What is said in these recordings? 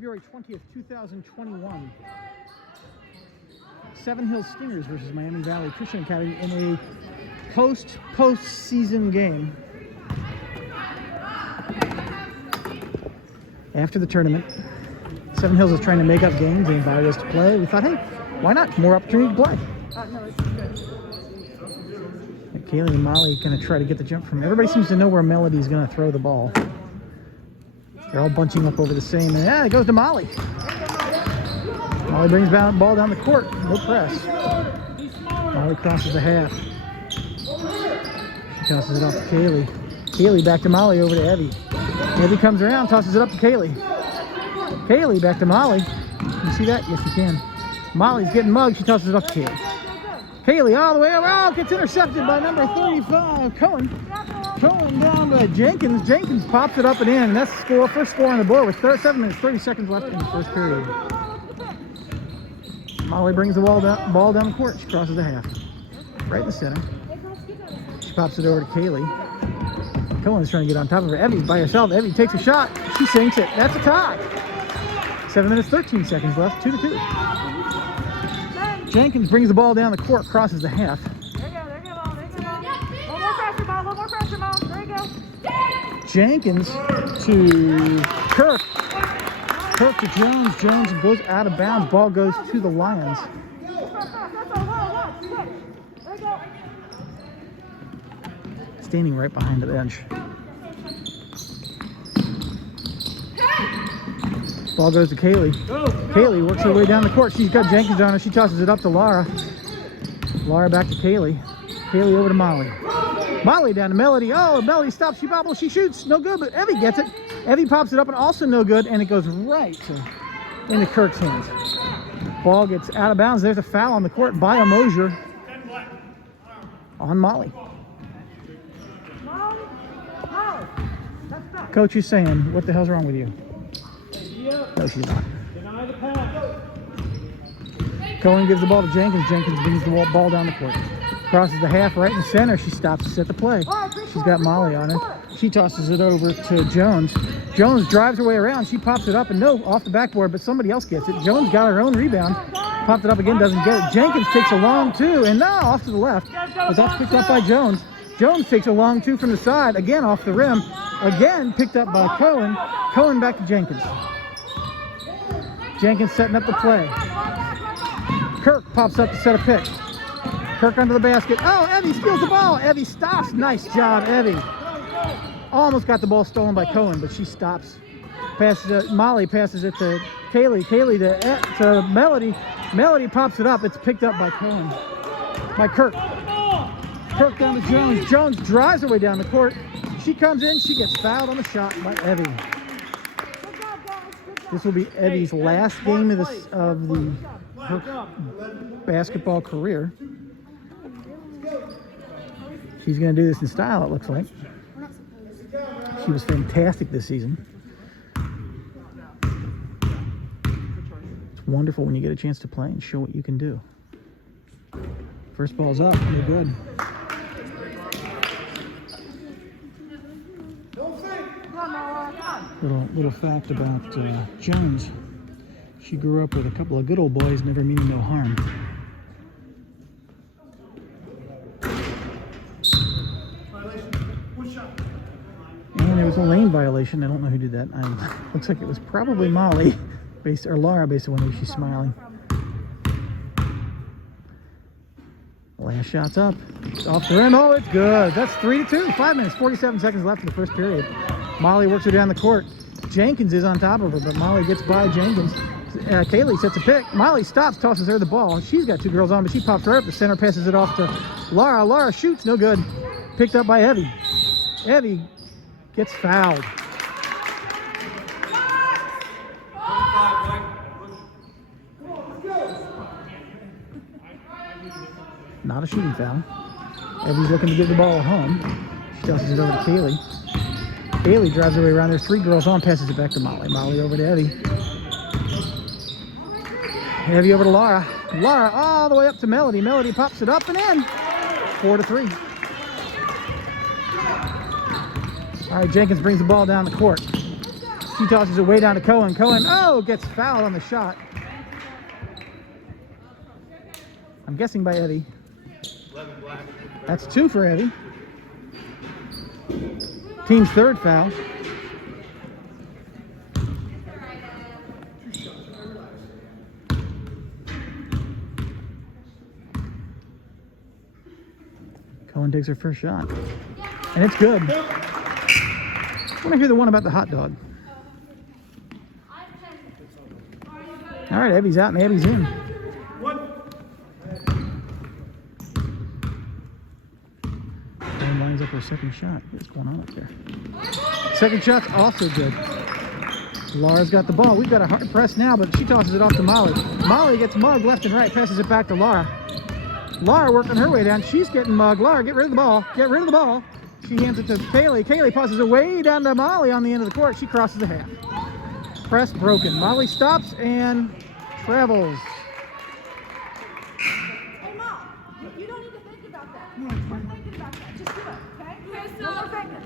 February 20th, 2021. Seven Hills Stingers versus Miami Valley Christian Academy in a postseason game. After the tournament, Seven Hills is trying to make up games and invite us to play. We thought, hey, why not? More opportunity to play. And Kaylee and Molly going to try to get the jump from. Everybody seems to know where Melody's going to throw the ball. They're all bunching up over the same. And yeah, it goes to Molly. Molly brings the ball down the court. No press. Molly crosses the half. She tosses it off to Kaylee. Kaylee back to Molly over to Evie. Evie comes around, tosses it up to Kaylee. Kaylee back to Molly. You see that? Yes, you can. Molly's getting mugged. She tosses it up to Kaylee. Kaylee all the way around. Gets intercepted by number 35, Cohen. Cohen down to Jenkins. Jenkins pops it up and in. And that's the score. First score on the board with 7 minutes, 30 seconds left in the first period. Molly brings the ball down the court. She crosses the half. Right in the center. She pops it over to Kaylee. Cohen's trying to get on top of her. Evie's by herself. Evie takes a shot. She sinks it. That's a tie. 7 minutes, 13 seconds left. 2-2. Jenkins brings the ball down the court, crosses the half. There you go, there you go, there you go. One more pressure, Mom. One more pressure, Mom. There you go. Jenkins to Kirk. Kirk to Jones. Jones goes out of bounds. Ball goes to the Lions. Standing right behind the bench. Ball goes to Kaylee. Kaylee works her way down the court. She's got Jenkins on her. She tosses it up to Laura. Laura back to Kaylee. Kaylee over to Molly. Molly down to Melody. Oh, Melody stops. She bobbles. She shoots. No good, but Evie gets it. Evie pops it up and also no good, and it goes right into Kirk's hands. Ball gets out of bounds. There's a foul on the court by a Mosier on Molly. Coach is saying, what the hell's wrong with you? No, she's not. Cohen gives the ball to Jenkins. Jenkins brings the ball down the court. Crosses the half right in the center. She stops to set the play. She's got Molly on her. She tosses it over to Jones. Jones drives her way around. She pops it up and no, off the backboard, but somebody else gets it. Jones got her own rebound. Popped it up again, doesn't get it. Jenkins takes a long two and now off to the left. But that's picked up by Jones. Jones takes a long two from the side, again off the rim. Again picked up by Cohen. Cohen back to Jenkins. Jenkins setting up the play. Kirk pops up to set a pick. Kirk under the basket. Oh, Evie steals the ball. Evie stops. Nice job, Evie. Almost got the ball stolen by Cohen, but she stops. Passes it. Molly passes it to Kaylee. Kaylee to Melody. Melody pops it up. It's picked up by Cohen. By Kirk. Kirk down to Jones. Jones drives her way down the court. She comes in. She gets fouled on the shot by Evie. This will be Evie's last game of her basketball career. She's going to do this in style, it looks like. She was fantastic this season. It's wonderful when you get a chance to play and show what you can do. First ball's up. You're good. Little fact about Jones. She grew up with a couple of good old boys, never meaning no harm. And there was a lane violation. I don't know who did that. Looks like it was probably Molly, or Laura, based on the way she's smiling. Last shot's up. It's off the rim. Oh, it's good. That's 3-2. 5 minutes, 47 seconds left in the first period. Molly works her down the court. Jenkins is on top of her, but Molly gets by Jenkins. Kaylee sets a pick. Molly stops, tosses her the ball. She's got two girls on, but she pops right up the center, passes it off to Laura. Laura shoots, no good. Picked up by Evie. Evie gets fouled. Not a shooting foul. Evie's looking to give the ball home. She tosses it over to Kaylee. Kaylee drives her way around. There's three girls on, passes it back to Molly. Molly over to Evie. Evie over to Laura. Laura all the way up to Melody. Melody pops it up and in. 4-3. All right, Jenkins brings the ball down the court. She tosses it way down to Cohen. Cohen, oh, gets fouled on the shot. I'm guessing by Eddie. That's 2 for Eddie. Team's 3rd foul. Cohen takes her first shot. And it's good. I want to hear the one about the hot dog. All right, Abby's out and Abby's in. And lines up her second shot. What's going on up there? Second shot's also good. Laura's got the ball. We've got a hard press now, but she tosses it off to Molly. Molly gets mugged left and right, passes it back to Laura. Laura working her way down. She's getting mugged. Laura, get rid of the ball. Get rid of the ball. She hands it to Kaylee. Kaylee passes it way down to Molly on the end of the court. She crosses the half. Press broken. Molly stops and travels. Hey, Mom, you don't need to think about that. Quit thinking about that. Just do it, okay? No more thinking.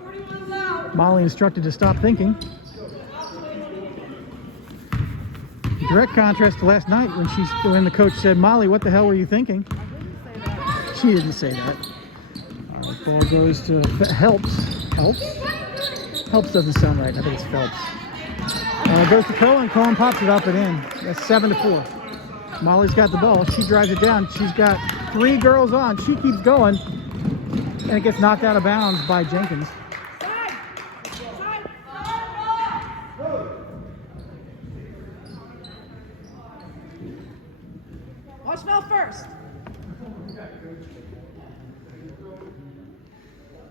41's out. Molly instructed to stop thinking. Direct contrast to last night when the coach said, "Molly, what the hell were you thinking?" I didn't say that. She didn't say that. All right, ball goes to Helps. Helps? Helps doesn't sound right. I think it's Phelps. Goes to Cohen. Cohen pops it up and in. That's 7-4. Molly's got the ball. She drives it down. She's got 3 girls on. She keeps going, and it gets knocked out of bounds by Jenkins. Watch Mel first.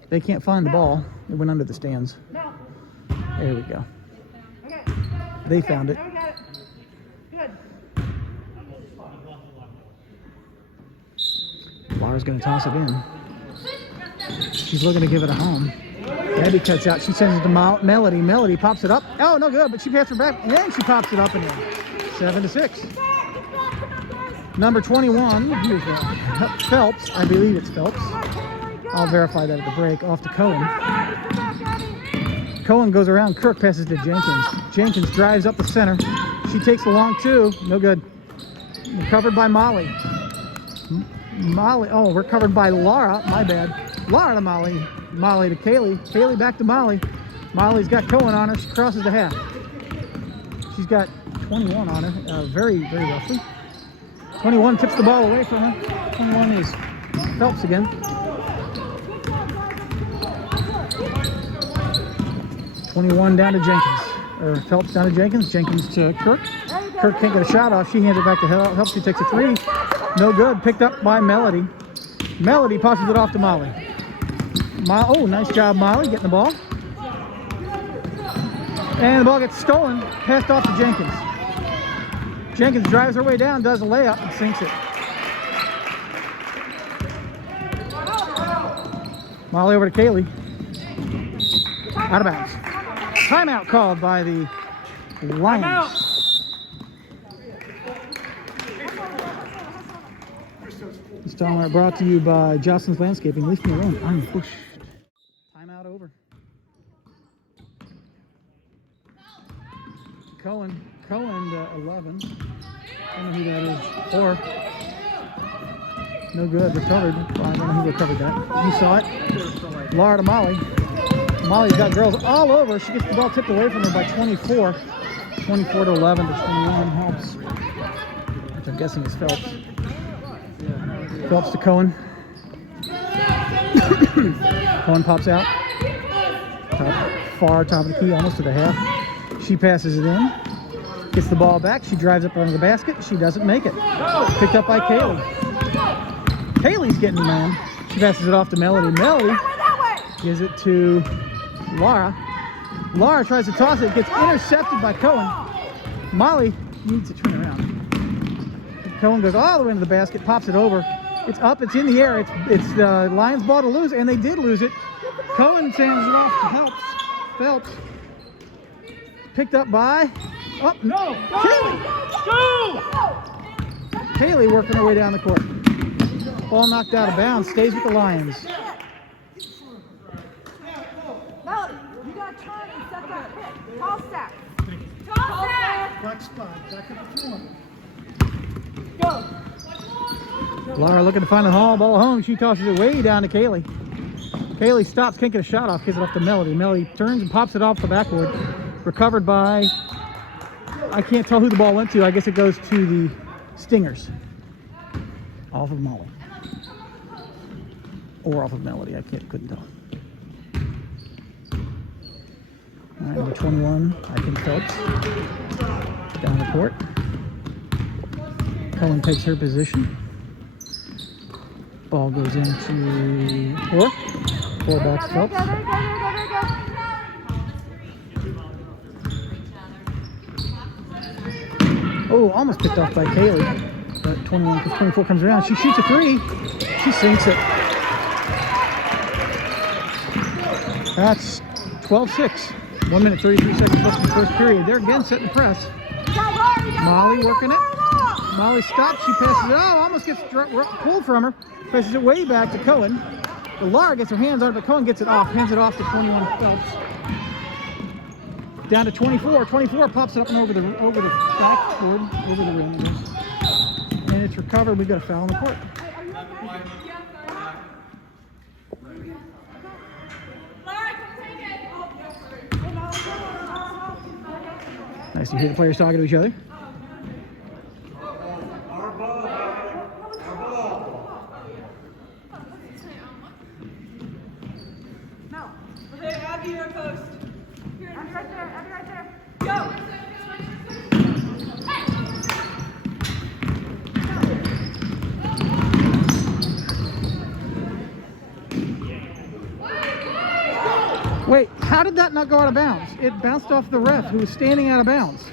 They can't find the ball. It went under the stands. No. There we go. Okay. They found it. Now we got it. Good. Laura's going to toss it in. She's looking to give it a home. Abby cuts out. She sends it to Melody. Melody pops it up. Oh, no good, but she passes it back, and then she pops it up and in. 7-6. Number 21, who is that? Phelps. I believe it's Phelps. I'll verify that at the break. Off to Cohen. Cohen goes around. Kirk passes to Jenkins. Jenkins drives up the center. She takes the long 2. No good. Recovered by Molly. Molly. Oh, recovered by Laura. My bad. Laura to Molly. Molly to Kaylee. Kaylee back to Molly. Molly's got Cohen on her. She crosses the half. She's got 21 on her. Very, very roughly. 21 tips the ball away from her. 21 is Phelps again. 21 down to Jenkins. Or Phelps down to Jenkins. Jenkins to Kirk. Kirk can't get a shot off. She hands it back to Phelps. She takes a 3. No good. Picked up by Melody. Melody passes it off to Molly. Oh, nice job, Molly, getting the ball. And the ball gets stolen. Passed off to Jenkins. Jenkins drives her way down, does a layup, and sinks it. Molly over to Kaylee. Out of bounds. Timeout called by the Lions. This timeout brought to you by Jocelyn's Landscaping. Leave me alone. I'm pushed. Timeout over. Cohen to 11. I don't know who that is. 4. No good. Recovered. Well, I don't know who recovered that. You saw it. Laura to Molly. Molly's got girls all over. She gets the ball tipped away from her by 24. 24 to 11 to 21 helps. Which I'm guessing is Phelps. Phelps to Cohen. Cohen pops out. Far top of the key, almost to the half. She passes it in. Gets the ball back. She drives up under the basket. She doesn't make it. Picked up by Kaylee. Kaylee's getting man. She passes it off to Melody. Melody gives it to Laura. Laura tries to toss it. Gets intercepted by Cohen. Molly needs to turn around. Cohen goes all the way into the basket. Pops it over. It's up. It's in the air. It's the Lions' ball to lose, and they did lose it. Cohen sends it off to Phelps. Picked up by... Oh, no! Kaylee! Kaylee working her way down the court. Ball knocked out of bounds. Stays with the Lions. Melody, you got to turn and set that. Black spot. Back up to 2-1. Go. Laura looking to find the ball home. She tosses it way down to Kaylee. Kaylee stops, can't get a shot off, gives it off to Melody. Melody turns and pops it off the backboard. Recovered by, I can't tell who the ball went to. I guess it goes to the Stingers. Off of Molly. Or off of Melody, couldn't tell. All right, number 21, I think Phelps. Down the court. Cohen takes her position. Ball goes into 4. 4 back to Phelps. Oh, almost picked off by Kaylee. But 21 because 24 comes around. She shoots a 3. She sinks it. That's 12-6. 1 minute 33 seconds left in the first period. They're again setting the press. Molly working it. Molly stops. She passes it. Oh, almost gets pulled from her. Passes it way back to Cohen. But Laura gets her hands on it, but Cohen gets it off. Hands it off to 21 Phelps. Down to 24. 24 pops it up and over the backboard, over the rim. And it's recovered. We've got a foul on the court. Nice to hear the players talking to each other. No. Okay, Abby, you're a post. Abby right there. Abby right there. Go. Wait, how did that not go out of bounds? It bounced off the ref who was standing out of bounds.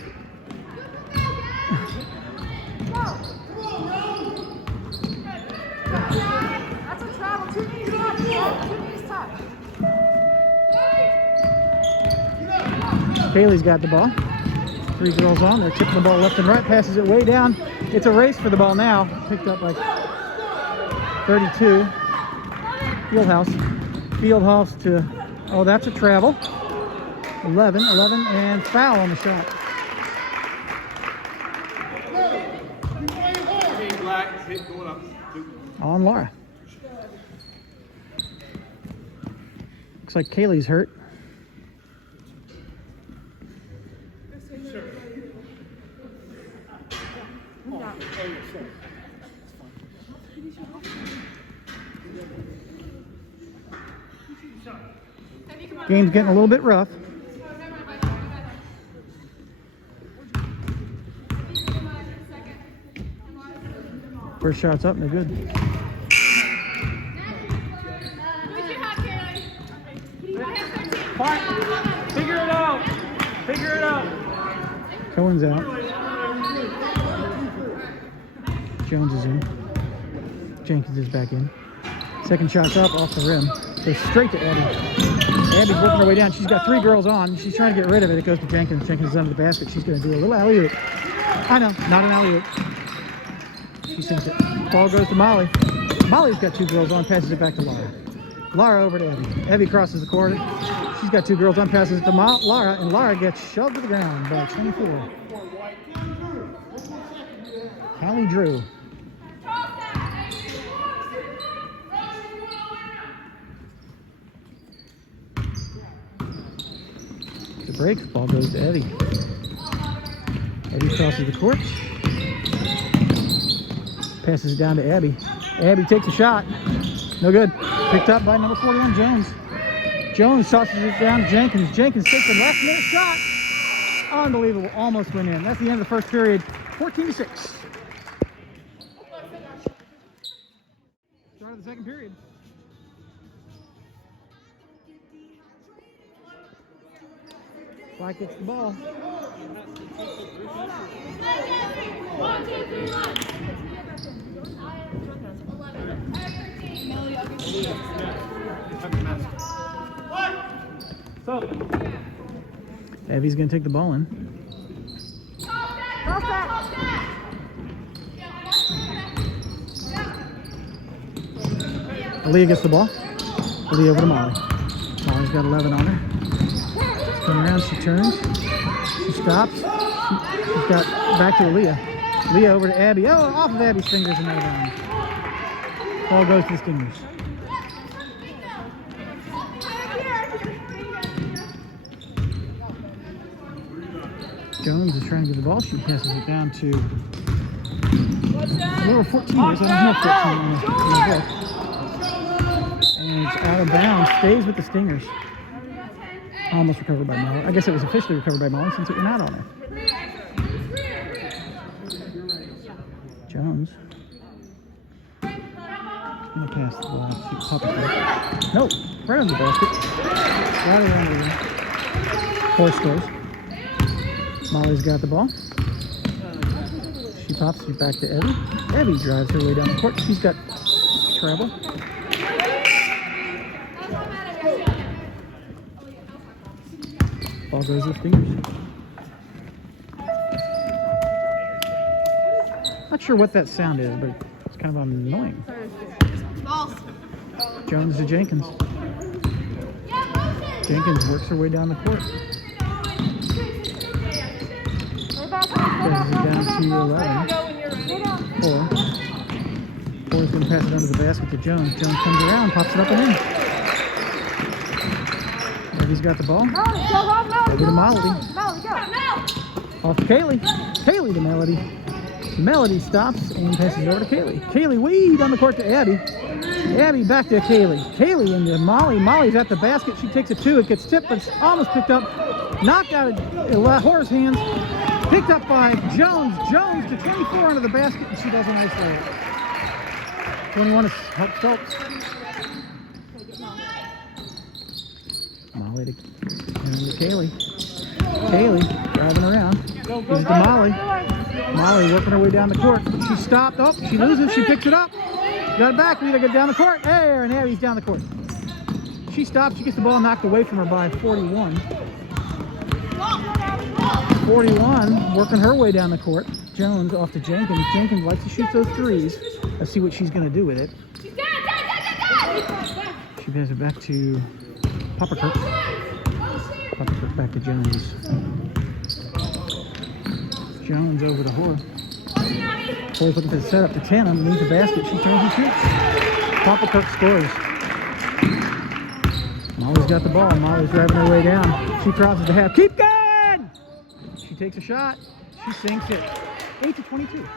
That's a travel. 2 knees touch. 2 knees touch. Kaylee's got the ball. 3 girls on. They're tipping the ball left and right. Passes it way down. It's a race for the ball now. Picked up by 32. Fieldhouse to... Oh, that's a travel. 11, and foul on the shot. On Laura. Looks like Kaylee's hurt. Game's getting a little bit rough. First shot's up and they're good. Fine. Figure it out. Figure it out. Cohen's out. Jones is in. Jenkins is back in. Second shot's up off the rim. Goes straight to Abby. Abby's working her way down. She's got 3 girls on. She's trying to get rid of it. It goes to Jenkins. Jenkins is under the basket. She's going to do a little alley-oop. I know, not an alley-oop. She sinks it. Ball goes to Molly. Molly's got 2 girls on. Passes it back to Laura. Laura over to Abby. Abby crosses the court. She's got 2 girls on. Passes it to Laura. And Laura gets shoved to the ground by 24. Callie Drew. The break, ball goes to Eddie. Eddie crosses the court. Passes it down to Abby. Abby takes a shot. No good. Picked up by number 41, Jones. Jones tosses it down to Jenkins. Jenkins takes a last minute shot. Unbelievable. Almost went in. That's the end of the first period. 14-6. Start of the second period. Black gets the ball. 1, 2, 3, 1. So, Abby's going to take the ball in. Aaliyah gets the ball. Aaliyah over to Molly. Molly's got 11 on her. She's coming around, she turns. She stops. She's got back to Leah. Leah over to Abby. Oh, off of Abby's fingers and out of bounds. Ball goes to the Stingers. Jones is trying to get the ball. She passes it down to number 14. There's no 14 on the book. And it's out of bounds. Stays with the Stingers. Almost recovered by Molly. I guess it was officially recovered by Molly since it went out on her. Jones. Gonna pass the ball to Papa. Nope. Right on the basket. Right around the 4 scores. Molly's got the ball. She pops it back to Evie. Evie drives her way down the court. She's got travel. Ball goes to the Stingers. Not sure what that sound is, but it's kind of annoying. Jones to Jenkins. Jenkins works her way down the court. Passes it down to 11. 4. 4 is going to pass it under the basket to Jones. Jones comes around, pops it up and in. Evie's got the ball. Over to Melody. Off to Kaylee. Kaylee to Melody. Melody stops and passes it over to Kaylee. Kaylee way down the court to Abby. Abby back to Kaylee. Kaylee into Molly. Molly's at the basket. She takes it 2. It gets tipped, but it's almost picked up. Knocked out of Horace's hands. Picked up by Jones. Jones to 24 under the basket, and she doesn't isolate it. 21 is help Phelps. Molly to Kaylee. Kaylee driving around. Gives it to Molly. Molly working her way down the court. She stopped. Oh, she loses. She picks it up. Got it back. We gotta get down the court. There, and Abby's down the court. She stops. She gets the ball knocked away from her by 41. 41 working her way down the court. Jones off to Jenkins. Jenkins likes to shoot those threes. Let's see what she's going to do with it. She passes it back to Papa Kirk. Papa Kirk back to Jones. Jones over to Hoare. Hoare's looking for the setup to 10 underneath the basket. She turns and shoots. Papa Kirk scores. Molly's got the ball. Molly's driving her way down. She crosses the half. Keep going! She takes a shot. She sinks it. 8-22.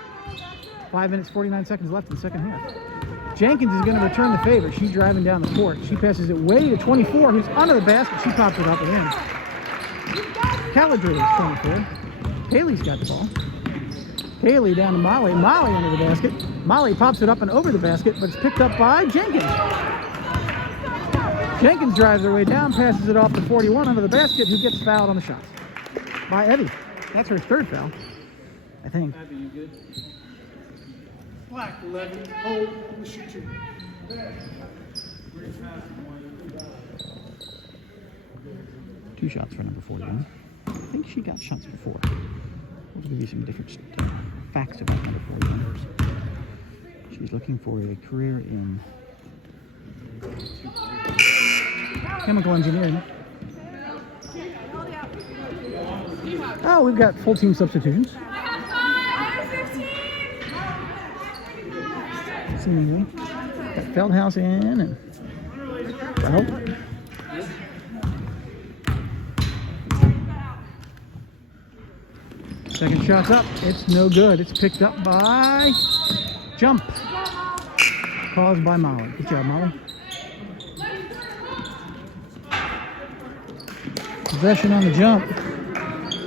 5 minutes, 49 seconds left in the second half. Jenkins is going to return the favor. She's driving down the court. She passes it way to 24, who's under the basket. She pops it up and in. Calidri is 24. Kaylee's got the ball. Kaylee down to Molly. Molly under the basket. Molly pops it up and over the basket, but it's picked up by Jenkins. Jenkins drives her way down, passes it off to 41 under the basket, who gets fouled on the shot by Evie. That's her 3rd foul, I think. Abby, you good? Black 11. Oh, we shoot you. 2 shots for number 41. I think she got shots before. We'll give you some different facts about number 41. She's looking for a career in chemical engineering. Oh, we've got full team substitutions. Seemingly. Got Feldhouse in and well. Second shot's up. It's no good. It's picked up by jump. Caused by Molly. Good job, Molly. Possession on the jump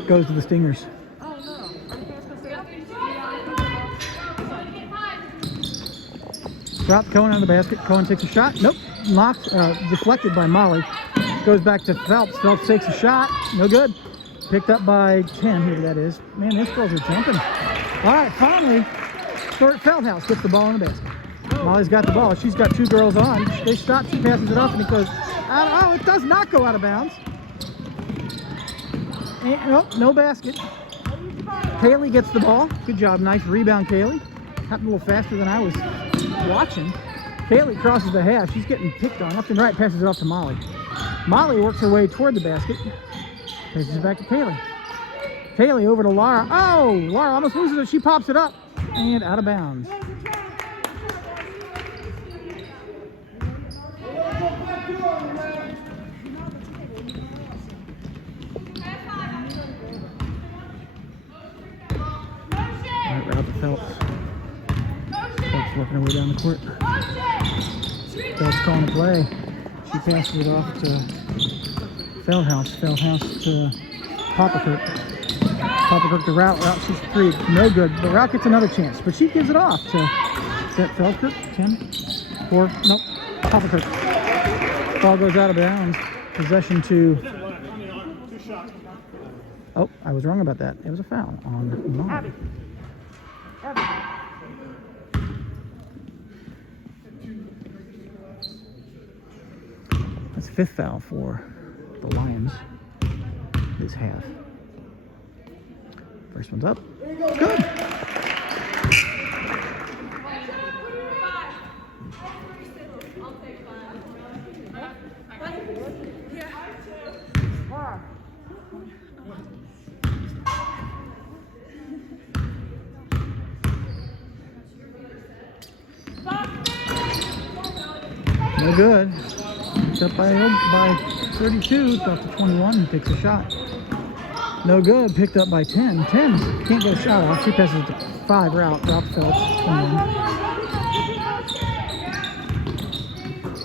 goes to the Stingers. Drop Cohen on the basket. Cohen takes a shot. Nope. Knocked, deflected by Molly. Goes back to Phelps. Phelps takes a shot. No good. Picked up by 10, whoever that is. Man, these girls are jumping. All right, finally, Stuart Feldhouse gets the ball in the basket. Molly's got the ball. She's got 2 girls on. They stop. She passes it off, and it goes out. Oh, it does not go out of bounds. And, nope, no basket. Kaylee gets the ball. Good job. Nice rebound, Kaylee. Happened a little faster than I was watching. Kaylee crosses the half. She's getting picked on. Left and right, passes it off to Molly. Molly works her way toward the basket. Passes it back to Kaylee. Kaylee over to Laura. Oh, Laura almost loses it. She pops it up and out of bounds. Right, route to Phelps. Phelps working her way down the court. Phelps calling the play. She passes it off to Feldhouse. Feldhouse to Popperkirk. Popperkirk to Route. Route shoots 3. No good. But Route gets another chance. But she gives it off to, is that Feldkirk? 10? 4? Nope. Popperkirk. Ball goes out of bounds. Possession to... Oh, I was wrong about that. It was a foul on Molly. That's 5th foul for the Lions this half. First one's up. Good. No good. Picked up by 32, off to 21, takes a shot. No good, picked up by 10. 10 can't get a shot off. She passes it to 5, Route Phelps, 21.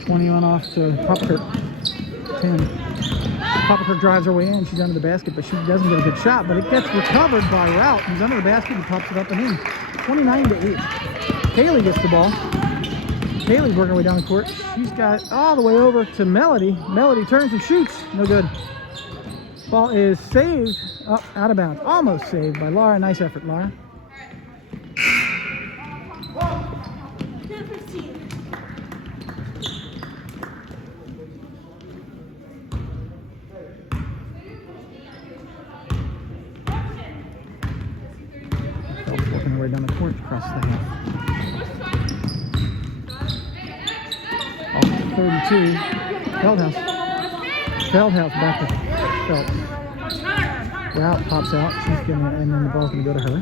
21 off to Popperkirk, 10. Popperkirk drives her way in, she's under the basket, but she doesn't get a good shot, but it gets recovered by Route. He's under the basket and pops it up and in. 29-8. Kaylee gets the ball. Kaylee's working her way down the court. She's got all the way over to Melody. Melody turns and shoots. No good. Ball is saved. Oh, out of bounds. Almost saved by Laura. Nice effort, Laura. Phelps working her way down the court across the half. 32, Feldhouse. Feldhouse back to Phelps. Route pops out. She's gonna, and then the ball's gonna go to her.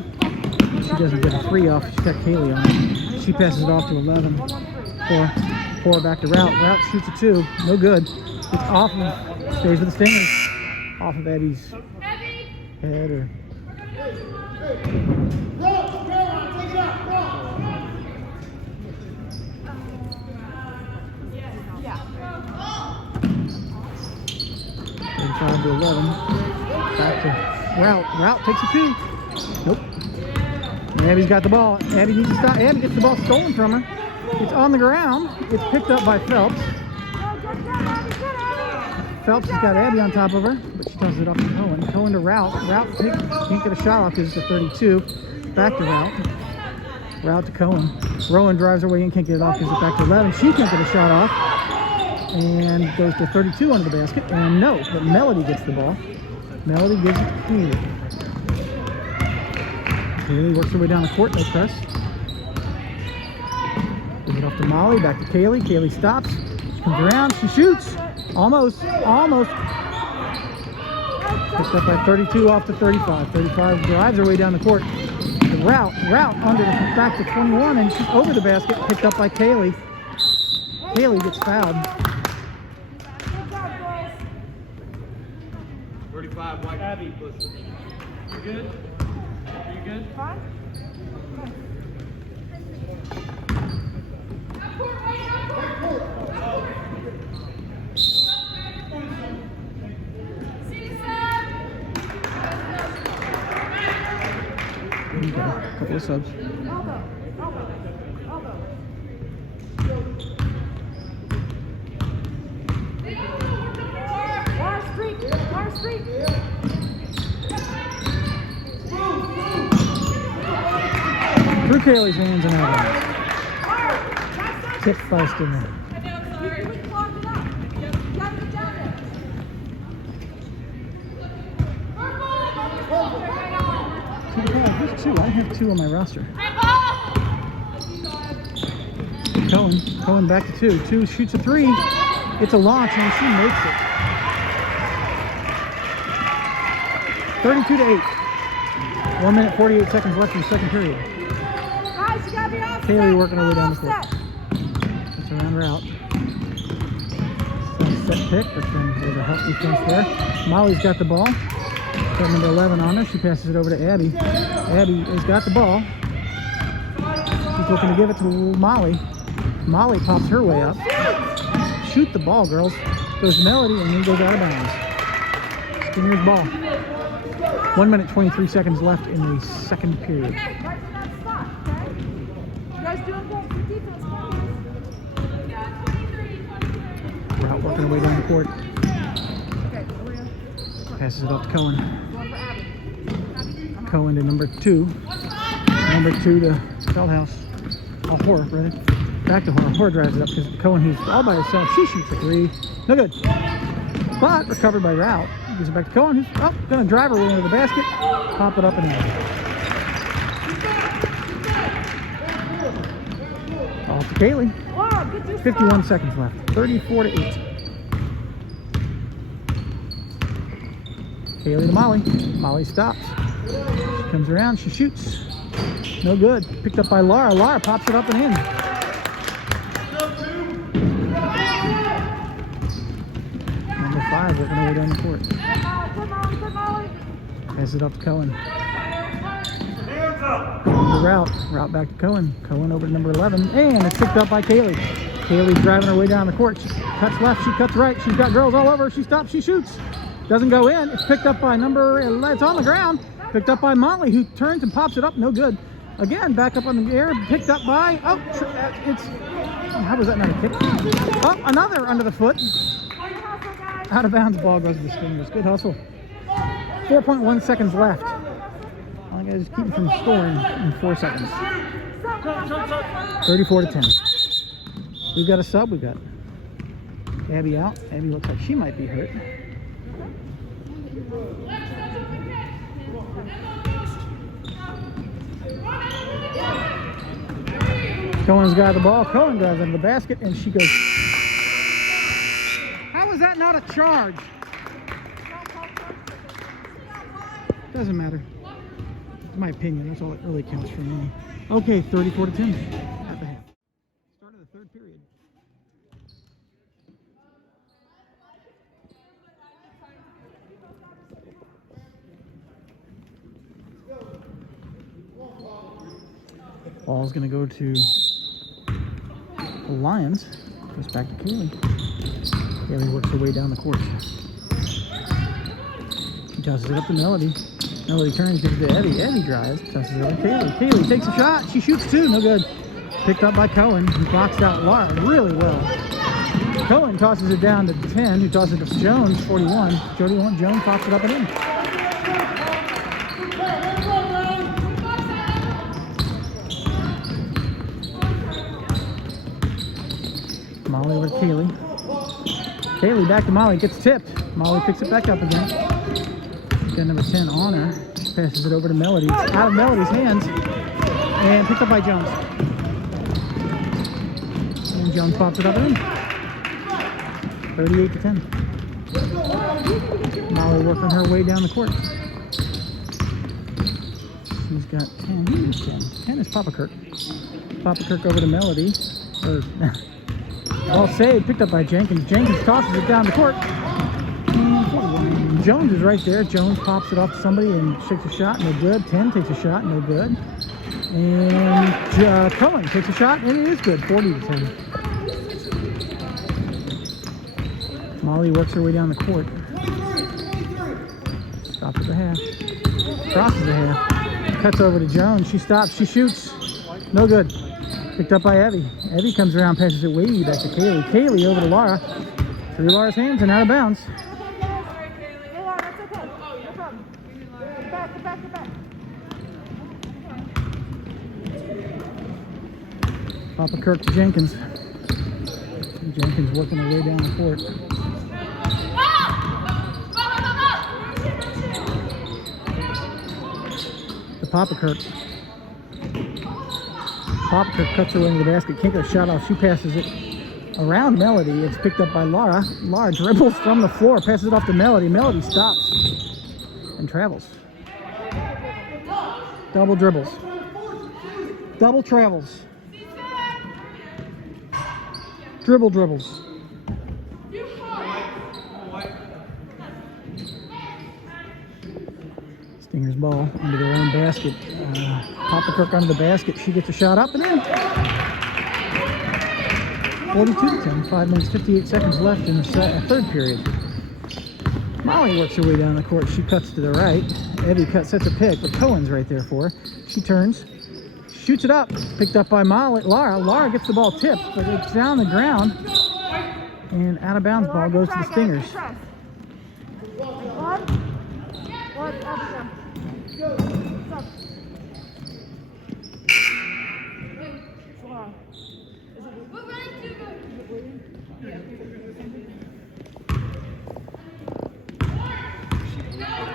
She doesn't get a 3 off. She's got Kaylee on. She passes it off to 11. 4 back to Route. Route shoots a 2. No good. It's off of, stays with the Stingers. Off of Eddie's head or. 35 to 11. Back to Route. Route takes a 2. Nope. Abby's got the ball. Abby needs to stop. Abby gets the ball stolen from her. It's on the ground. It's picked up by Phelps. Phelps has got Abby on top of her, but she tosses it off to Cohen. Cohen to Route. Route can't get a shot off because it's a 32. Back to Route. Route to Cohen. Rowan drives her way in, can't get it off because it's back to 11. She can't get a shot off. And goes to 32 under the basket. And no, but Melody gets the ball. Melody gives it to Kaylee. Kaylee works her way down the court, no press. Gives it off to Molly, back to Kaylee. Kaylee stops. She comes around, she shoots. Almost. Picked up by 32 off to 35. 35 drives her way down the court. The Route under the back to 21, and she's over the basket, picked up by Kaylee. Kaylee gets fouled. 35, White Abby. You good? You good? Fine. Okay, a couple of subs. Through Kaylee's hands and out of bounds. Tip by Stinger. There's 2. I have 2 on my roster. Cohen back to 2. 2 shoots a 3. It's a launch and she makes it. 32 to 8. 1 minute, 48 seconds left in the second period. Guys, you gotta be offset. Kaylee working her way down the court. Offset. It's around route. Set pick, but then there's a help defense there. Molly's got the ball. Got number 11 on her. She passes it over to Abby. Abby has got the ball. She's looking to give it to Molly. Molly pops her way up. Shoot the ball, girls. Goes Melody and then goes out of bounds. Skinner's ball. 1 minute, 23 seconds left in the second period. Right in that spot, okay? You guys doing good. Good defense, please. Route working her way down the court. Okay, Maria. Passes it off to Cohen. Going for Abby. Cohen to number 2. Number 2 to Feldhouse. Oh, Horror, rather. Back to Horror. Horror drives it up because Cohen, who's all by herself, she shoots a 3. No good. But recovered by Route. Gives it back to Cohen, who's going to drive her way into the basket. Pop it up and in. Off to Kaylee. Wow, good use 51 seconds left. 34-8. Kaylee to Molly. Molly stops. She comes around. She shoots. No good. Picked up by Laura. Laura pops it up and in. Number 5 working her way down the court. Good Molly. Passes it up to Cohen. Hands up. Cohen to Route. Route back to Cohen. Cohen over to number 11. And it's picked up by Kaylee. Kaylee's driving her way down the court. She cuts left. She cuts right. She's got girls all over. She stops. She shoots. Doesn't go in. It's picked up by number 11. It's on the ground. Picked up by Molly, who turns and pops it up. No good. Again, back up on the air. Picked up by, how was that not a kick? Oh, another under the foot. Out of bounds ball goes to the Stingers. Good hustle. 4.1 seconds left. All I got is keep them from scoring in 4 seconds. 34-10. We've got a sub. We've got Abby out. Abby looks like she might be hurt. Cohen's got the ball. Cohen drives into the basket, and she goes. How is that not a charge? Doesn't matter. It's my opinion. That's all that really counts for me. Okay, 34-10 at the half. Start of the third period. Ball's going to go to the Lions. Goes back to Kaylee. Kaylee works her way down the court. She tosses it up to Melody. Melody turns, gives it to Eddie. Eddie drives, tosses it up to Kaylee. Kaylee takes a shot. She shoots 2. No good. Picked up by Cohen, who boxed out Laura really well. Cohen tosses it down to 10, who tosses it to Jones, 41. Jones pops it up and in. Molly with Kaylee. Kaylee back to Molly, gets tipped. Molly picks it back up again. She's got number 10 on her. Passes it over to Melody. It's out of Melody's hands. And picked up by Jones. And Jones pops it up and in. 38-10. Molly working her way down the court. She's got 10. Who's 10? 10 is Papa Kirk. Papa Kirk over to Melody. Ball saved, picked up by Jenkins. Jenkins tosses it down the court. And Jones is right there. Jones pops it off to somebody and shakes a shot, no good. 10 takes a shot, no good. And Cohen takes a shot, and it is good, 40-10. Molly works her way down the court. Stops at the half. Crosses the half. Cuts over to Jones. She stops, she shoots. No good. Picked up by Evie. Evie comes around, passes it way back to Kaylee. Kaylee over to Laura. Through Laura's hands and out of bounds. Papa Kirk to Jenkins. Jenkins working her way down the court. To Papa Kirk. Papa Kirk cuts her way into the basket. Can't get a shot off. She passes it around Melody. It's picked up by Laura. Laura dribbles from the floor, passes it off to Melody. Melody stops and travels. Double dribbles. Double travels. Dribble dribbles. Stingers ball into their own basket. Papa Kirk under the basket. She gets a shot up and in. 42-10. 5 minutes, 58 seconds left in the third period. Molly works her way down the court. She cuts to the right. Evie sets a pick, but Cohen's right there for her. She turns, shoots it up. Picked up by Laura. Laura gets the ball tipped, but it's down the ground. And out of bounds ball goes to the Stingers.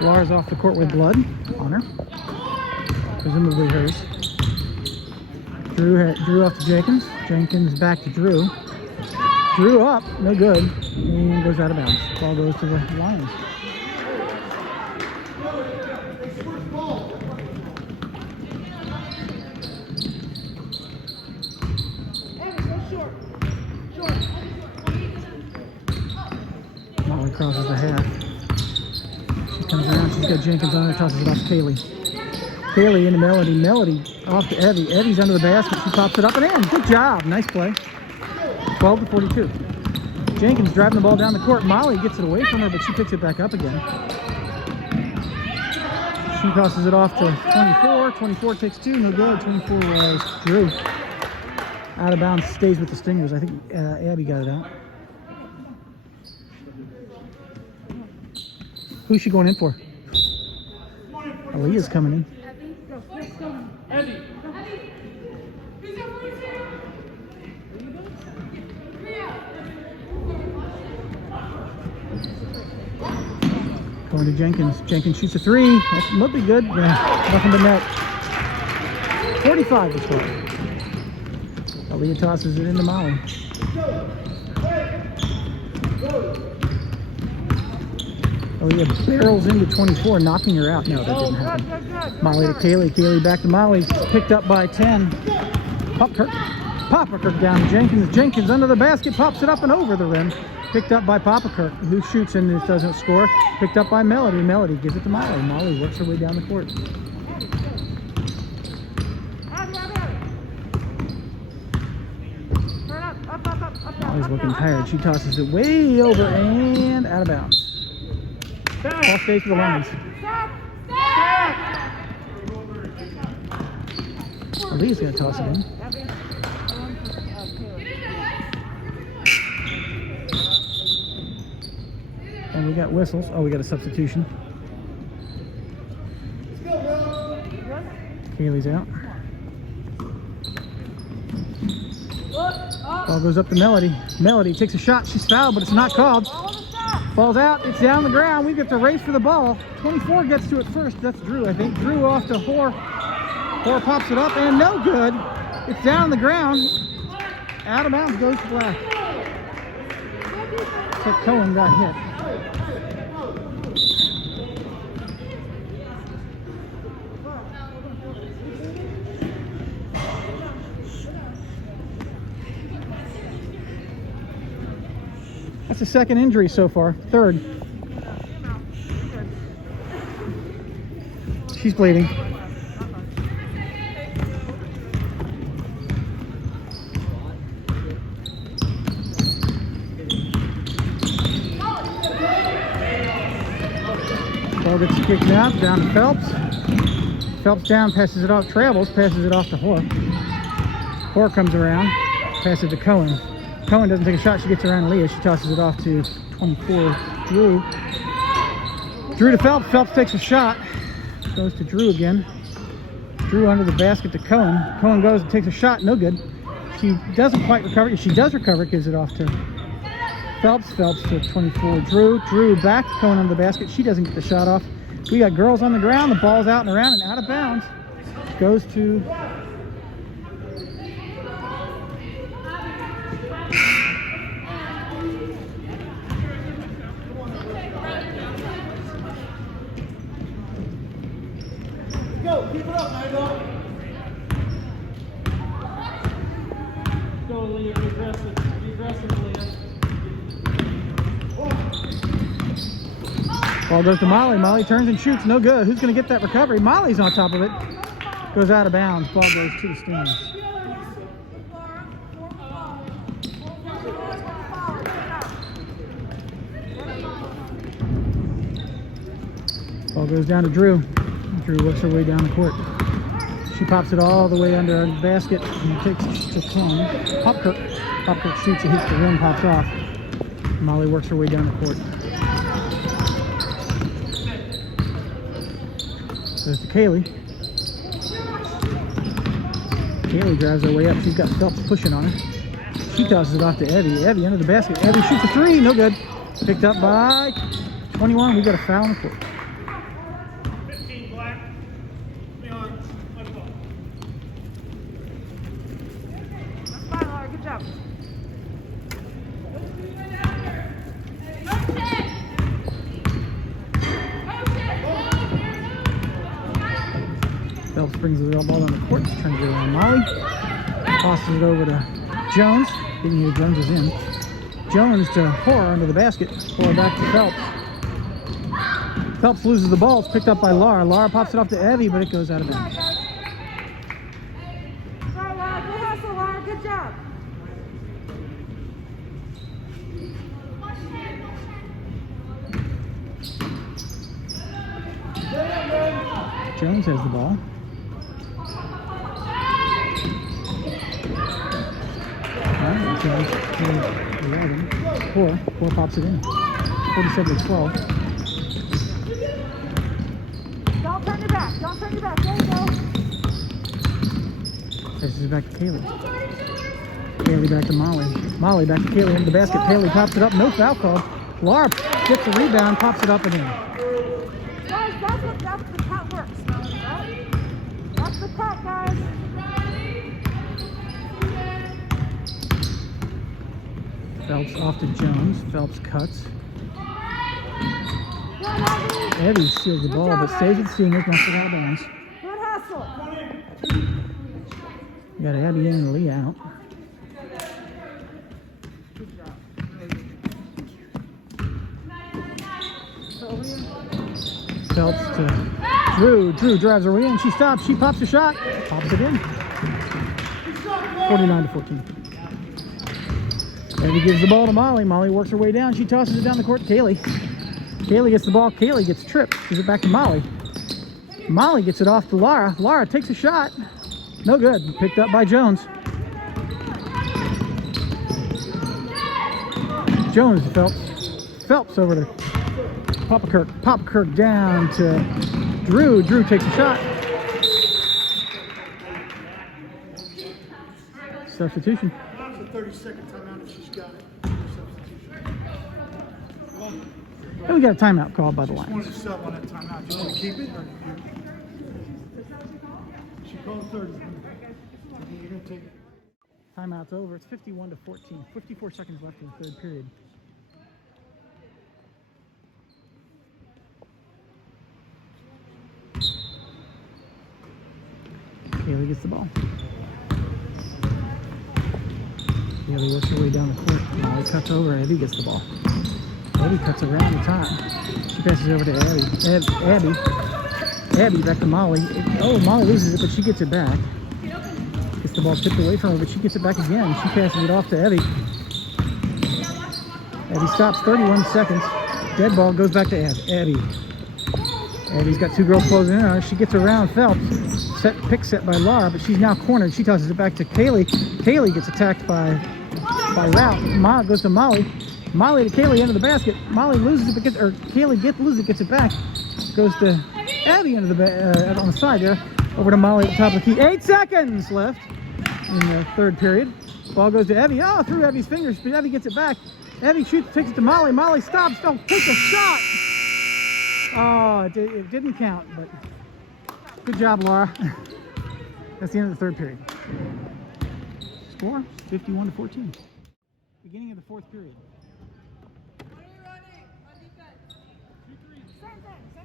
Laura's off the court with blood on her. Presumably hers. Drew off to Jenkins. Jenkins back to Drew. Drew up, no good, and goes out of bounds. Ball goes to the Lions. Molly crosses the half. She comes around, she's got Jenkins on her, tosses it off to Kaylee. Kaylee into Melody. Melody off to Evie. Evie's under the basket. She pops it up and in. Good job. Nice play. 12-42. Jenkins driving the ball down the court. Molly gets it away from her, but she picks it back up again. She crosses it off to 24. 24 takes two. No good. 24 was Drew. Out of bounds. Stays with the Stingers. I think Abby got it out. Who's she going in for? Aaliyah's coming in. Eddie. Going to Jenkins. Jenkins shoots a three. That might be good. Nothing but net. 45 to 12. Aaliyah tosses it into Molly. Aaliyah barrels into 24, knocking her out. No, that didn't happen. Molly to Kaylee. Kaylee back to Molly. Picked up by 10. Papa Kirk down to Jenkins. Jenkins under the basket. Pops it up and over the rim. Picked up by Papa Kirk, who shoots and this doesn't score. Picked up by Melody. Melody gives it to Molly. Molly works her way down the court. Molly's looking tired. She tosses it way over and out of bounds. Ball stays for the Lions. Lee's going to toss it in. And we got whistles. Oh, we got a substitution. Kaylee's out. Ball goes up to Melody. Melody takes a shot. She's fouled, but it's not called. Ball's out. It's down the ground. We get to race for the ball. 24 gets to it first. That's Drew, I think. Drew off to Hoare. Hoare pops it up, and no good. It's down the ground. Out of bounds goes to Black. Except Cohen got hit. That's the second injury so far. Third. She's bleeding. Ball gets kicked out, down to Phelps. Phelps down, passes it off, travels, passes it off to Hoare. Hoare comes around, passes it to Cohen. Cohen doesn't take a shot, she gets around Leah. She tosses it off to 24, Drew. Drew to Phelps, Phelps takes a shot. Goes to Drew again. Drew under the basket to Cohen. Cohen goes and takes a shot, no good. She doesn't quite recover. She does recover, gives it off to Phelps. Phelps to 24, Drew. Drew back to Cohen under the basket. She doesn't get the shot off. We got girls on the ground. The ball's out and around and out of bounds. Goes to Go, keep it up, man. aggressive. Be aggressive, Leah. Ball goes to Molly. Molly turns and shoots. No good. Who's going to get that recovery? Molly's on top of it. Goes out of bounds. Ball goes to the Stingers. Ball goes down to Drew. Drew works her way down the court. She pops it all the way under the basket and takes it to 10. Popkirk shoots, it hits the rim, pops off. Molly works her way down the court. Goes to Kaylee. Kaylee drives her way up. She's got Phelps pushing on her. She tosses it off to Evie. Evie under the basket. Evie shoots a three. No good. Picked up by 21. We got a foul on the court. 15, Black. Beyond. Let's go. That's fine, Laura. Good job. Phelps brings the ball down the court. Trying to get around Molly. Tosses it over to Jones. Didn't hear Jones was in. Jones to Horror under the basket. Horror back to Phelps. Phelps loses the ball. It's picked up by Laura. Laura pops it off to Evie, but it goes out of bounds. All right, Laura. Good hustle, Laura. Good job. Jones has the ball. Alright, Jones 11. Four pops it in. 47-12. Don't turn your back. Don't turn your back. There you go. Passes it back to Kaylee. Kaylee back to Molly. Molly back to Kaylee into the basket. Kaylee pops it up. No foul call. Laura gets the rebound, pops it up and in. Guys, that's the cut works. Right? That's the cut, guys. Phelps off to Jones. Phelps cuts. Evie steals the ball, but stays with Stingers, knocks it out of bounds. Good hustle. You got Abby in and Lee out. Phelps to Drew. Drew drives her in. She stops. She pops a shot. Pops it in. 49-14. Abby gives the ball to Molly. Molly works her way down. She tosses it down the court. Kaylee. Kaylee gets the ball. Kaylee gets tripped. Gives it back to Molly. Molly gets it off to Laura. Laura takes a shot. No good. Picked up by Jones. Jones to Phelps. Phelps over to Popkirk. Popkirk down to Drew. Drew takes a shot. Substitution. That's a 30-second timeout if she's got it. Substitution. And we got a timeout called by the Wanted Lions. to sub on that timeout. Do you want to keep it? Or she called 30. You're going to take it. Timeout's over. It's 51-14. 54 seconds left in the third period. Kaylee gets the ball. Kaylee works her way down the court. Molly cuts over. Abby gets the ball. Abby cuts around the top. She passes over to Abby. Abby. Abby back to Molly. Molly loses it, but she gets it back. Gets the ball tipped away from her, but she gets it back again. She passes it off to Abby. Abby stops 31 seconds. Dead ball goes back to Abby. Abby's got two girls closing in on her. She gets around Phelps. Pick set by Laura, but she's now cornered. She tosses it back to Kaylee. Kaylee gets attacked by Rout. Goes to Molly. Molly to Kaylee into the basket. Molly loses it, or Kaylee loses it, gets it back. Goes to Abby into the on the side there. Over to Molly at the top of the key. 8 seconds left in the third period. Ball goes to Abby. Oh, through Abby's fingers, but Abby gets it back. Abby shoots, takes it to Molly. Molly stops. Don't take a shot. Oh, it didn't count, but good job, Laura. That's the end of the third period. Score 51-14. Beginning of the fourth period.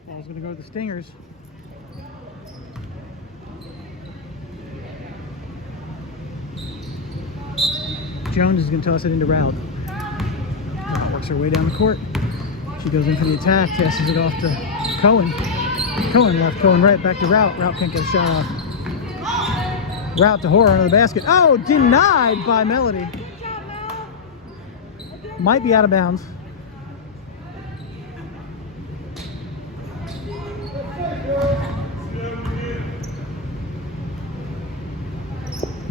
Ball's going to go to the Stingers. Jones is going to toss it into Route. Route works her way down the court. She goes in for the attack, passes it off to Cohen. Cohen left, Cohen right, back to Route. Route can't get a shot off. Route to Horror under the basket. Oh, denied by Melody. Might be out of bounds.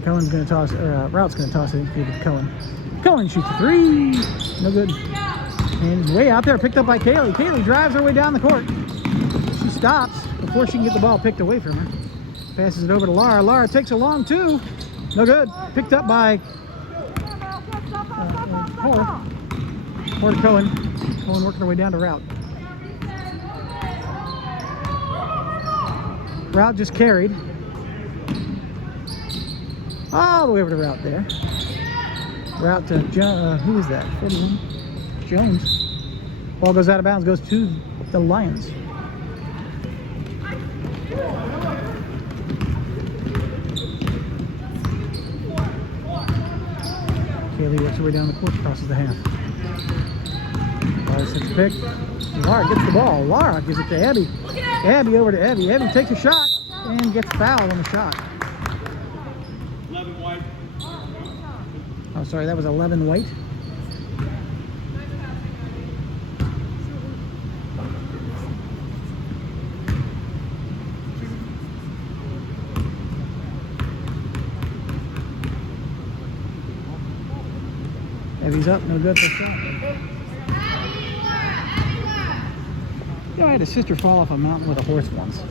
Cohen's going to toss, Route's going to toss it to Cohen. Cohen shoots a three. No good. And way out there, picked up by Kaylee. Kaylee drives her way down the court. She stops before she can get the ball picked away from her. Passes it over to Lara. Lara takes a long two. No good. Picked up by Horror. Horror to Cohen. Cohen working her way down to Route. Route just carried. All the way over to Route there. Route to who is that? 41. Jones. Ball goes out of bounds, goes to the Lions. Kaylee works her way down the court, crosses the half. Lara sets a pick. Lara gets the ball. Lara gives it to Abby. Abby over to Abby. Abby takes a shot and gets fouled on the shot. 11 white. Oh, sorry, that was 11 white. Abby's up, no good for a shot. You know, I had a sister fall off a mountain with a horse once.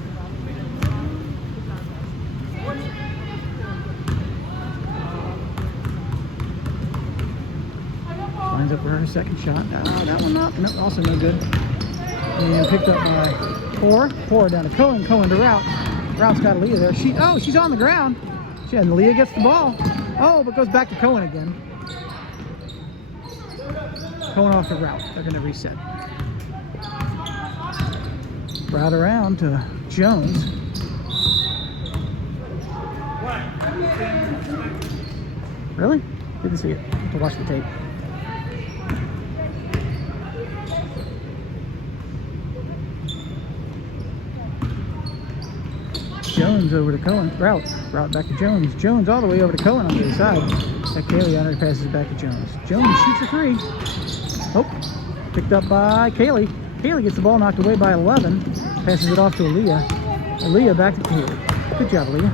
Lines up for her second shot. That one up. No, also no good. And picked up by Four down to Cohen. Cohen to Route. Route's got Aaliyah there. She's on the ground. And Aaliyah gets the ball. Oh, but goes back to Cohen again. Cohen off to Route. They're going to reset. Route around to Jones. Really? Didn't see it. Have to watch the tape. Jones over to Cohen. Route back to Jones. Jones all the way over to Cohen on the other side. That Kaylee on her passes back to Jones. Jones shoots a three. Oh, picked up by Kaylee. Kaylee gets the ball knocked away by 11. Passes it off to Aaliyah. Aaliyah back to Kaylee. Good job, Aaliyah.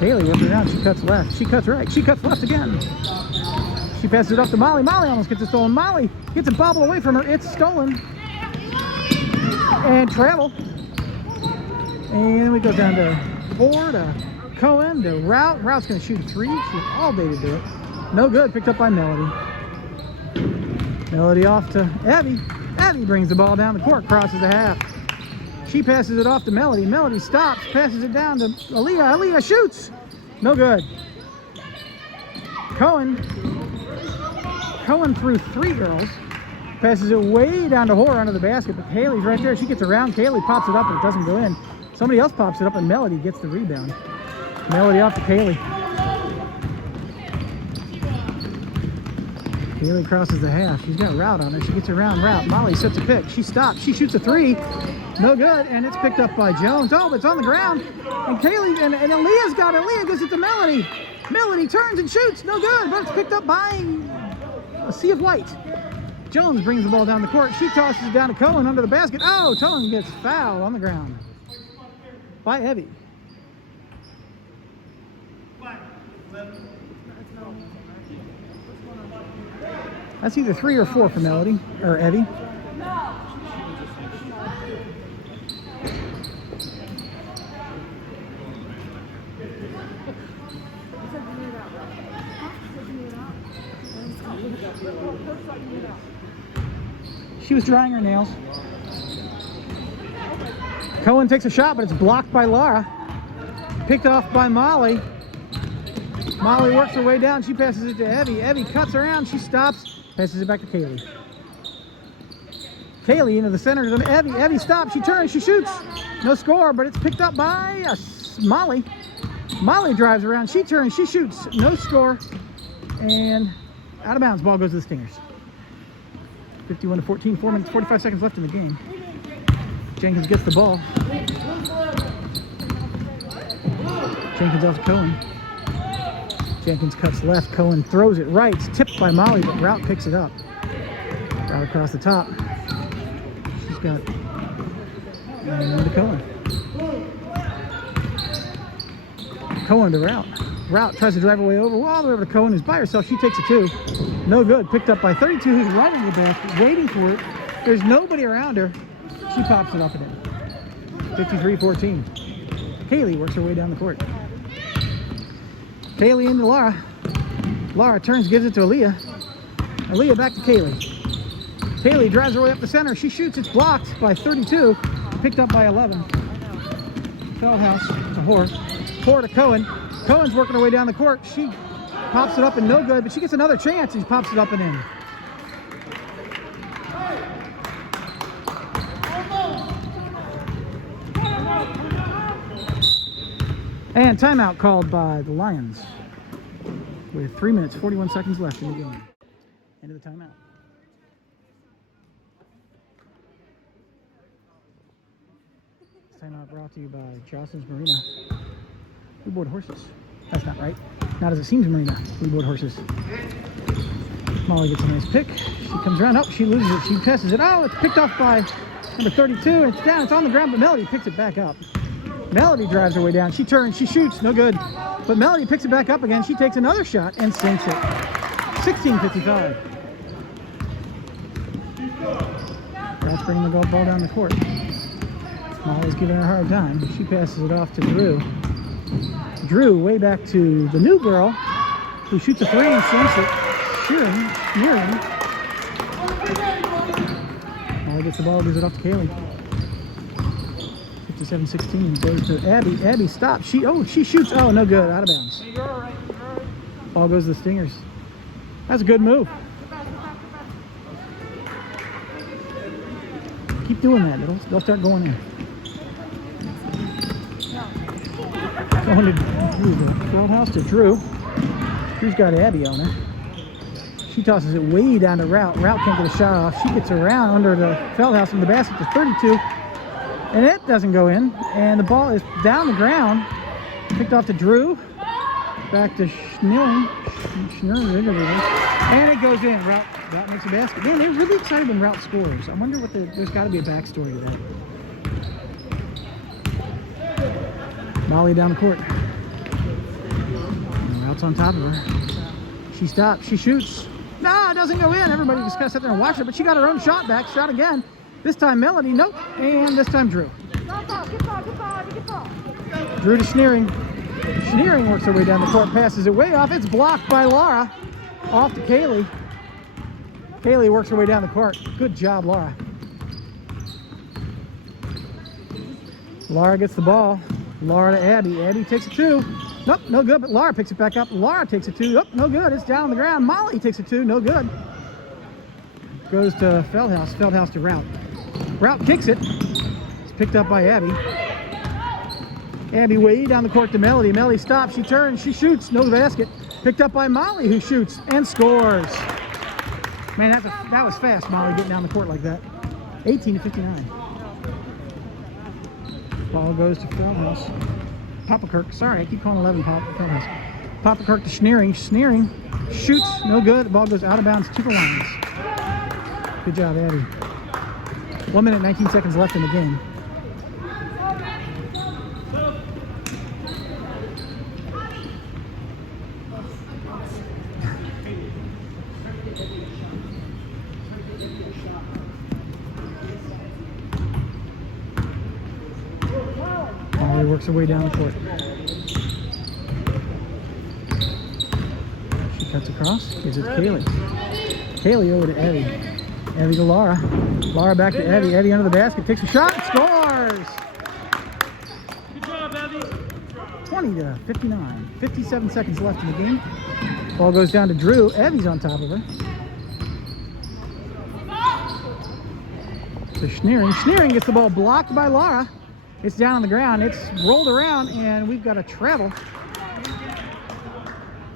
Kaylee works it down. She cuts left. She cuts right. She cuts left again. She passes it off to Molly. Molly almost gets it stolen. Molly gets a bobble away from her. It's stolen. And travel. And we go down to Four to Cohen to Route. Route's going to shoot a three. She's all day to do it. No good. Picked up by Melody. Melody off to Abby. Abby brings the ball down the court, crosses the half. She passes it off to Melody. Melody stops, passes it down to Aaliyah. Aaliyah shoots. No good. Cohen through three girls. Passes it way down to Horror under the basket, but Haley's right there. She gets around. Kaylee pops it up, but it doesn't go in. Somebody else pops it up, and Melody gets the rebound. Melody off to Kaylee. Kaylee crosses the half. She's got Route on her. She gets around Route. Molly sets a pick. She stops. She shoots a three. No good, and it's picked up by Jones. Oh, but it's on the ground. And Kaylee and Aaliyah's got it. Aaliyah gives it to Melody. Melody turns and shoots. No good, but it's picked up by a sea of white. Jones brings the ball down the court. She tosses it down to Cohen under the basket. Oh, Cohen gets fouled on the ground by Evie. That's either 3 or 4 for Melody, or Evie. She was drying her nails. Cohen takes a shot, but it's blocked by Lara. Picked off by Molly. Molly works her way down. She passes it to Evie. Evie cuts around. She stops. Passes it back to Kaylee. Kaylee into the center to Evie. Evie stops. She turns. She shoots. No score, but it's picked up by Molly. Molly drives around, she turns, she shoots, no score, and out of bounds. Ball goes to the Stingers. 51-14, 4 minutes, 45 seconds left in the game. Jenkins gets the ball. Jenkins off to Cohen. Jenkins cuts left, Cohen throws it right. It's tipped by Molly, but Rout picks it up. Rout across the top. She's got and to Cohen. Cohen to Rout. Rout tries to drive her way over, all the way over to Cohen, who's by herself. She takes a two. No good. Picked up by 32, who's running the basket, waiting for it. There's nobody around her. She pops it up and in. 53-14. Kaylee works her way down the court. Kaylee into Laura. Laura turns, gives it to Aaliyah. Aaliyah back to Kaylee. Kaylee drives her way up the center. She shoots. It's blocked by 32. Picked up by 11. Feldhouse to Hoare. Hoare to Cohen. Cohen's working her way down the court. She pops it up and no good, but she gets another chance and she pops it up and in. And timeout called by the Lions with 3 minutes, 41 seconds left in the game. End of the timeout. This timeout brought to you by Jocelyn's Marina. We board horses. That's not right. Not as it seems, Marina. We board horses. Molly gets a nice pick. She comes around. Oh, she loses it. She passes it. Oh, it's picked off by number 32. And it's down. It's on the ground, but Melody picks it back up. Melody drives her way down. She turns. She shoots. No good. But Melody picks it back up again. She takes another shot and sinks it. 16:55. That's bringing the golf ball down the court. Molly's giving her a hard time. She passes it off to Drew. Drew way back to the new girl who shoots a three and sinks it. Shearing. Molly gets the ball, gives it off to Kaylee. 57-16 goes to Abby. Abby stops. She shoots. Oh, no good. Out of bounds. Ball goes to the Stingers. That's a good move. Keep doing that. They'll start going in. Going to Drew. Feldhouse to Drew. Drew's got Abby on her. She tosses it way down to Rout. Rout can't get a shot off. She gets around under the Feldhouse in the basket to 32. And it doesn't go in. And the ball is down the ground. Picked off to Drew. Back to Schneering. And it goes in. Rout makes a basket. Man, they're really excited when Rout scores. I wonder what there's got to be a backstory to that. Molly down the court. And Rout's on top of her. She stops. She shoots. No, it doesn't go in. Everybody just kind of sit there and watch it. But she got her own shot back. Shot again. This time Melody. Nope. And this time Drew. Drew to Schneering. Schneering works her way down the court. Passes it way off. It's blocked by Laura. Off to Kaylee. Kaylee works her way down the court. Good job, Laura. Laura gets the ball. Laura to Abby. Abby takes a two. Nope, no good, but Laura picks it back up. Laura takes a two. Nope, no good. It's down on the ground. Molly takes a two. No good. Goes to Feldhouse. Feldhouse to Rout. Rout kicks it. It's picked up by Abby. Abby way down the court to Melody. Melody stops. She turns. She shoots. No basket. Picked up by Molly, who shoots and scores. Man, that was fast, Molly, getting down the court like that. 18-59. Ball goes to Feldhouse. Popakirk. Sorry, I keep calling 11 Feldhouse. Popakirk to Schneering. Schneering shoots. No good. The ball goes out of bounds to the Lions. Good job, Abby. 1 minute, 19 seconds left in the game. Molly works her way down the court. She cuts across, gives it to Kaylee. Kaylee over to Abby. Abby to Laura. Laura back to Abby. Abby under the basket, takes a shot, scores! Good job, Abby. 20-59. 57 seconds left in the game. Ball goes down to Drew. Abby's on top of her. To Schneering. Schneering gets the ball blocked by Laura. It's down on the ground. It's rolled around, and we've got a travel.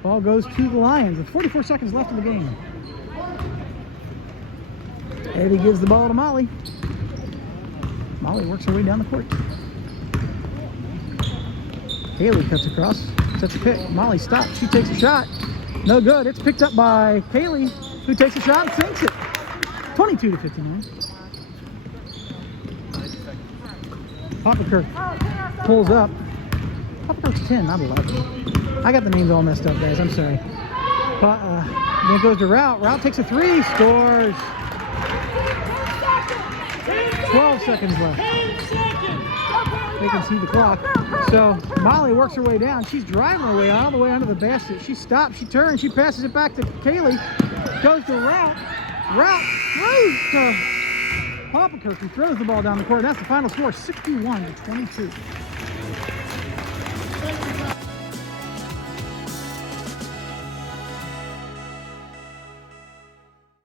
Ball goes to the Lions with 44 seconds left in the game. Eddie gives the ball to Molly. Molly works her way down the court. Kaylee cuts across, sets a pick. Molly stops. She takes a shot. No good. It's picked up by Kaylee, who takes a shot and sinks it. 22-59. Papa Kirk pulls up. Papa Kirk's 10, not 11. I got the names all messed up, guys. I'm sorry. Then it goes to Route. Route takes a 3, scores. 12 seconds left. They can see the clock. So Molly works her way down. She's driving her way all the way under the basket. She stops. She turns. She passes it back to Kaylee. Goes to Route. Route throws to Papa Kirk, who throws the ball down the court. That's the final score, 61-22.